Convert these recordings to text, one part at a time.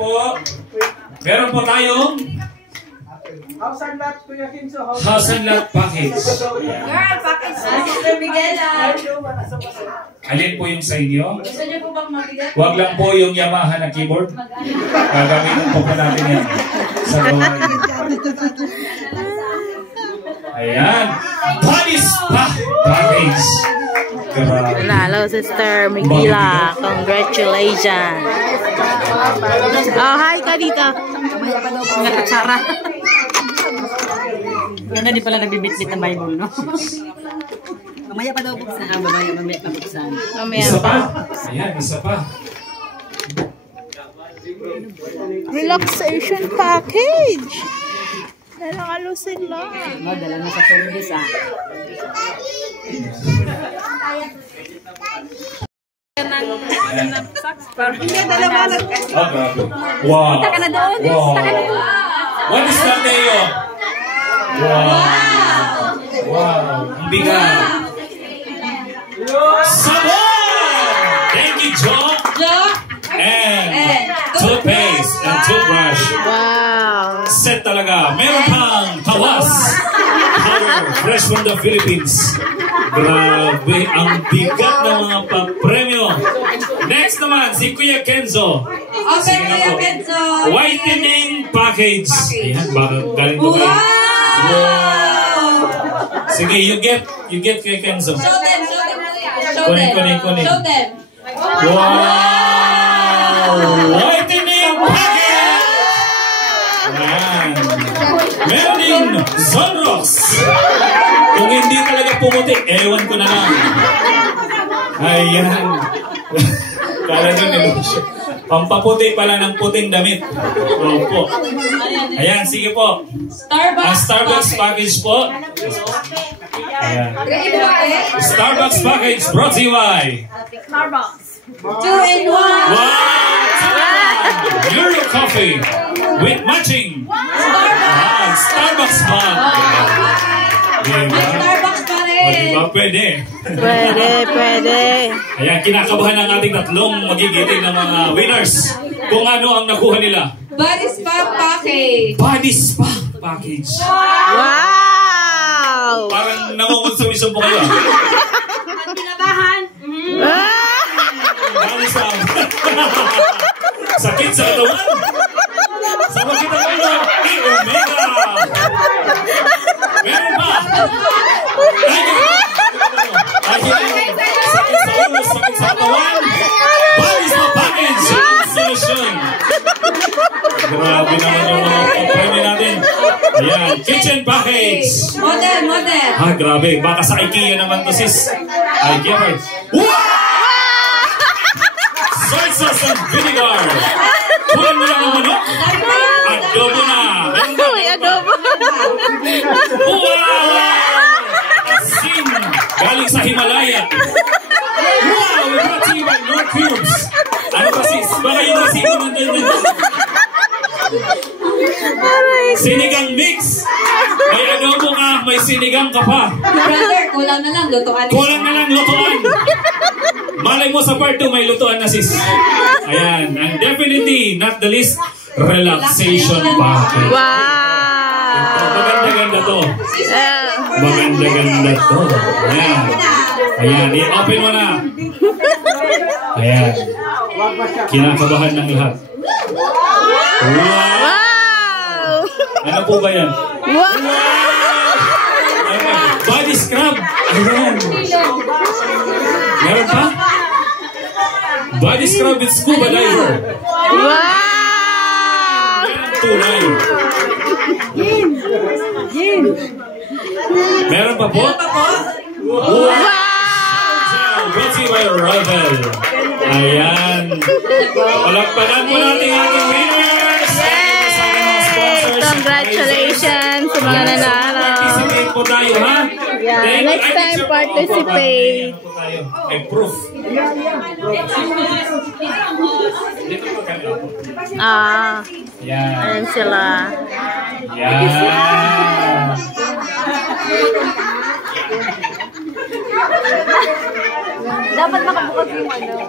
po. Meron po tayong House and lot, Kuya Kinso. House and lot package. Girl, package na Sister Miguela. Alin po yung sa inyo? Gusto niyo po bang mabigat? Huwag lang po yung Yamaha na keyboard. Gagamitin po natin yan sa gawain. Ayan. Body Spa Package. Hello, Sister Miguela. Congratulations. Oh, hi ka dito. Nakatsara. Ganda di pala nagbibit-bit ng Bible, no? Mamaya pa daw buksan. Mamaya pa buksan. Isa pa? Ayan, isa pa. Relaxation package. Nalakalusin lang. Dala na sa service, ah. Wow. What is that, Neo? Wow. Wow. Ang bigat. Sabon! Thank you, Joe. And toothpaste and toothbrush. Wow. Set talaga. Meron pang tawas. Powder, fresh from the Philippines. Grabe, ang bigat ng mga pag-premyo. Next naman, si Kuya Kenzo. Open, Kuya Kenzo. Whitening package. Ayan, baka galing to kayo. Wow! Sige, you get Kuya Kenzo. Show them. Kunin. Show them. Wow! Whitening package! Ayan. Meron din Sunrocks. Kung hindi talaga pumuti, ewan ko na lang. Ayan. Kala nyo nilusyo. Pampaputi pala ng puting damit. Opo. Ayan, sige po. Ang Starbucks package po. Ayan. Starbucks package brought to you by Starbucks. 2-in-1. Wow! Euro coffee with matching Starbucks mug. Starbucks pa rin. O, diba? Pwede. Pwede. Ayan, kinakabahan ang ating tatlong magigiting ng mga winners. Kung ano ang nakuha nila. Body Spa Package. Body Spa Package. Wow! Parang nangungonsumisyon po kayo. Ang pinabahan. Body Spa. Sakit sa katawan. Sa makita ko ito, Omega. Meron pa. Sakit sa ulo, sakit sa katawan. Body Spa Package. Ang solusyon. Grabe naman yung mga pag-premyo natin. Ayan, kitchen package. Model. Ah, grabe. Baka sa IKEA naman to, sis. IKEA pa. Wow! Soy sauce and vinegar. Kulang mo lang ang manok. Adobo na. May adobo. Wow! Asin. Galing sa Himalaya. Wow! We brought to you by North Cubes. Ano ba, sis? Baka yung asin mo nandun. Sinigang mix. May adobo ka, may sinigang ka pa. Brother, kulang na lang. Lutuan. Malay mo sa part 2 may lutuan na, sis. Ayan. And definitely, not the least, relaxation package. Wow! Maganda-ganda to. Maganda-ganda to. Ayan. Ayan. I-open mo na. Ayan. Kinakabahan ng lahat. Wow! Ano po ba yan? Wow! Body scrub. Ayan. Meron pa? Body scrub with scuba diver. Wow! Tunay. Meron pa po? Wow! Brought to you by Ravel. Ayan. Palakpakan po natin ating winners. Congratulations sa mga nanalo. Participate po tayo, ha? Yeah, next time participate. May proof. Yan. Ayan sila. Yan. Dapat nakabukas yung ano.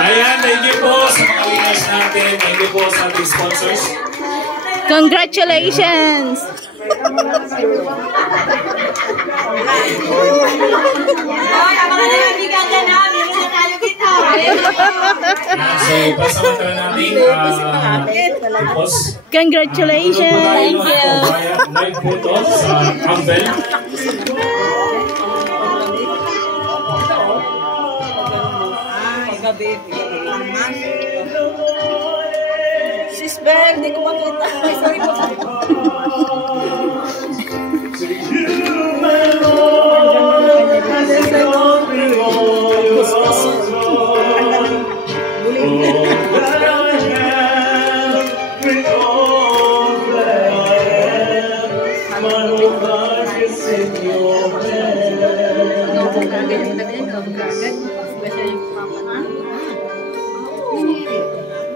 Ayan, thank you po sa mga winners natin. Thank you po sa ating sponsors. Congratulations! So, pasamantala natin ipos. Congratulations! Thank you! Live photo sa Campbell. Sis Ben, hindi ko makita. Ay, sorry po.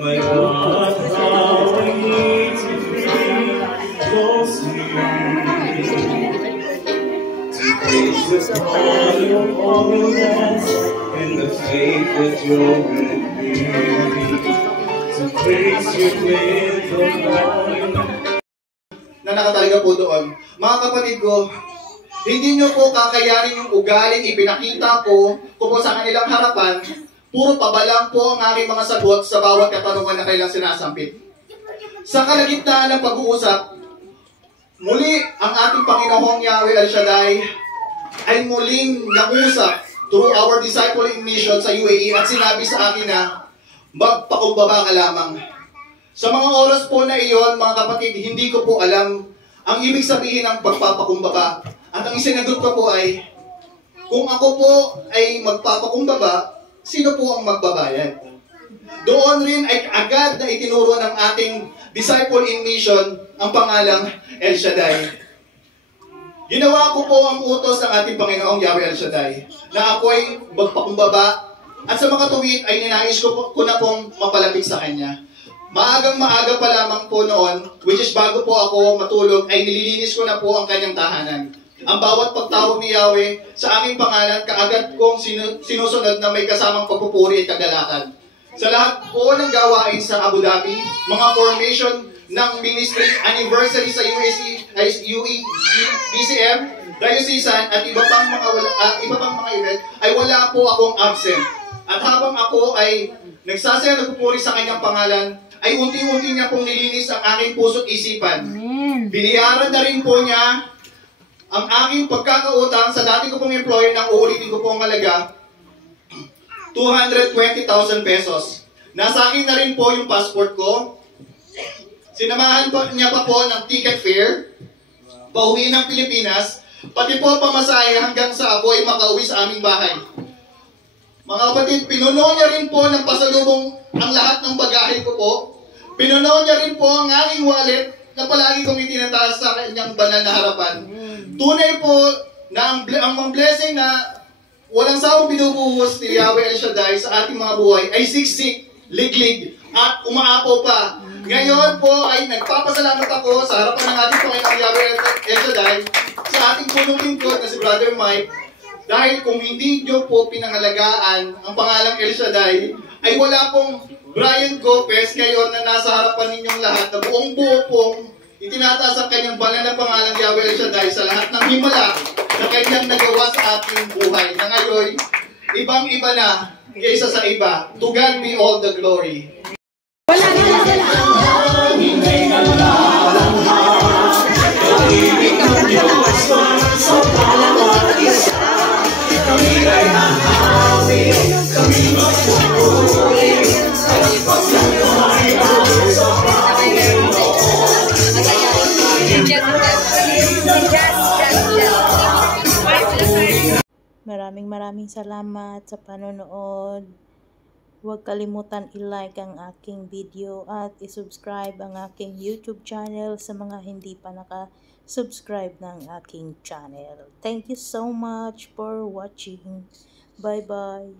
My God, how I need to be close to you. To praise the God of holiness and the faith that you're with me. To praise you with the Lord. Na nakatalaga po doon. Mga kapatid ko, hindi nyo po kakayanin yung ugaling ipinakita ko po sa kanilang harapan. Puro pabalang po ang aking mga sagot sa bawat katanungan na kailang sinasampit. Sa kalagitnaan ng pag-uusap, muli ang ating Panginoong Yahweh El Shaddai ay muling nangusap through our discipling mission sa UAE at sinabi sa akin na magpakumbaba ka lamang. Sa mga oras po na iyon, mga kapatid, hindi ko po alam ang ibig sabihin ng pagpapakumbaba. At ang isinagot ko po ay, kung ako po ay magpapakumbaba, sino po ang magbabayad? Doon rin ay agad na itinuro ng ating disciple in mission ang pangalang El Shaddai. Ginawa ko po ang utos ng ating Panginoong Yahweh El Shaddai na ako ay magpakumbaba at sa mga tuwid ay ninais ko na pong mapalapit sa Kanya. Maagang maaga pa lamang po noon, which is bago po ako matulog, ay nililinis ko na po ang Kanyang tahanan. Ang bawat pagtawag ni Yahweh sa aking pangalan, kaagad kong sinusunod na may kasamang pagpupuri at kagalakan. Sa lahat po ng gawain sa Abu Dhabi, mga formation ng ministry anniversary sa BCM, diocesan at iba pang mga event, ay wala po akong absent. At habang ako ay nagsasaya nagpupuri sa kanyang pangalan, ay unti-unti niya pong nilinis ang aking puso't isipan. Biniyaran na rin po niya ang aking pagkakautang sa dati ko pong employer nang uulitin ko pong halaga 220,000 pesos. Nasa akin na rin po yung passport ko. Sinamahan niya pa po ng ticket fare, pauwi ng Pilipinas, pati po pamasahe hanggang sa ako ay makauwi sa aming bahay. Mga kapatid, pinuno niya rin po ng pasalubong ang lahat ng bagahe ko po. Pinuno niya rin po ang aking wallet na palagi kong itinataas sa kanyang banal na harapan. Tunay po na ang mga blessing na walang sawang binubuhos ni Yahweh El Shaddai sa ating mga buhay ay siksik, liglig, at umaapaw pa. Ngayon po ay nagpapasalamat ako sa harapan ng ating Panginoong Yahweh El Shaddai sa ating punong lingkod na si Brother Mike, dahil kung hindi nyo po pinangalagaan ang pangalang El Shaddai, ay wala pong Brian Gopez ngayon na nasa harapan ninyong lahat na buong buo pong itinataas ang kanyang banal na pangalang Yahweh El Shaddai sa lahat ng himala na kanyang nagawa sa ating buhay. Na ngayon, ibang-iba na kaysa sa iba. To God be all the glory. Maraming salamat sa panonood. Huwag kalimutan i-like ang aking video at i-subscribe ang aking YouTube channel sa mga hindi pa naka-subscribe ng aking channel. Thank you so much for watching. Bye-bye.